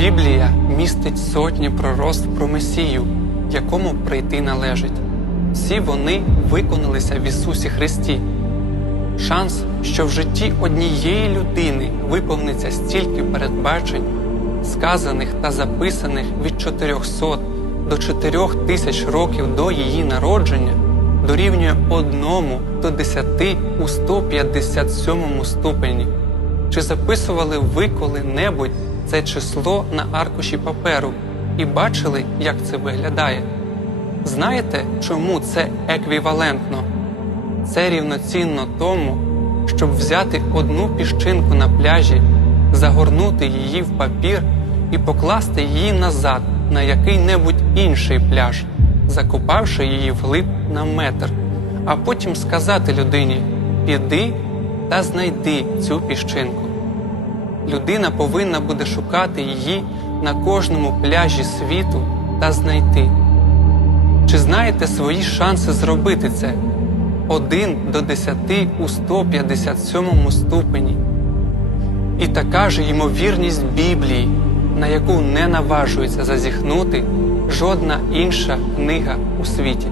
Біблія містить сотні пророцтв про Месію, якому прийти належить. Всі вони виконалися в Ісусі Христі. Шанс, що в житті однієї людини виповниться стільки передбачень, сказаних та записаних від 400 до 4000 років до її народження, дорівнює 1 до 10 у 157 ступені. Чи записували ви коли-небудь це число на аркуші паперу і бачили, як це виглядає? Знаєте, чому це еквівалентно? Це рівноцінно тому, щоб взяти одну піщинку на пляжі, загорнути її в папір і покласти її назад на який-небудь інший пляж, закопавши її вглиб на метр, а потім сказати людині: піди та знайди цю піщинку. Людина повинна буде шукати її на кожному пляжі світу та знайти. Чи знаєте свої шанси зробити це? 1 до 10 у 157 ступені. І така ж ймовірність Біблії, на яку не наважується зазіхнути жодна інша книга у світі.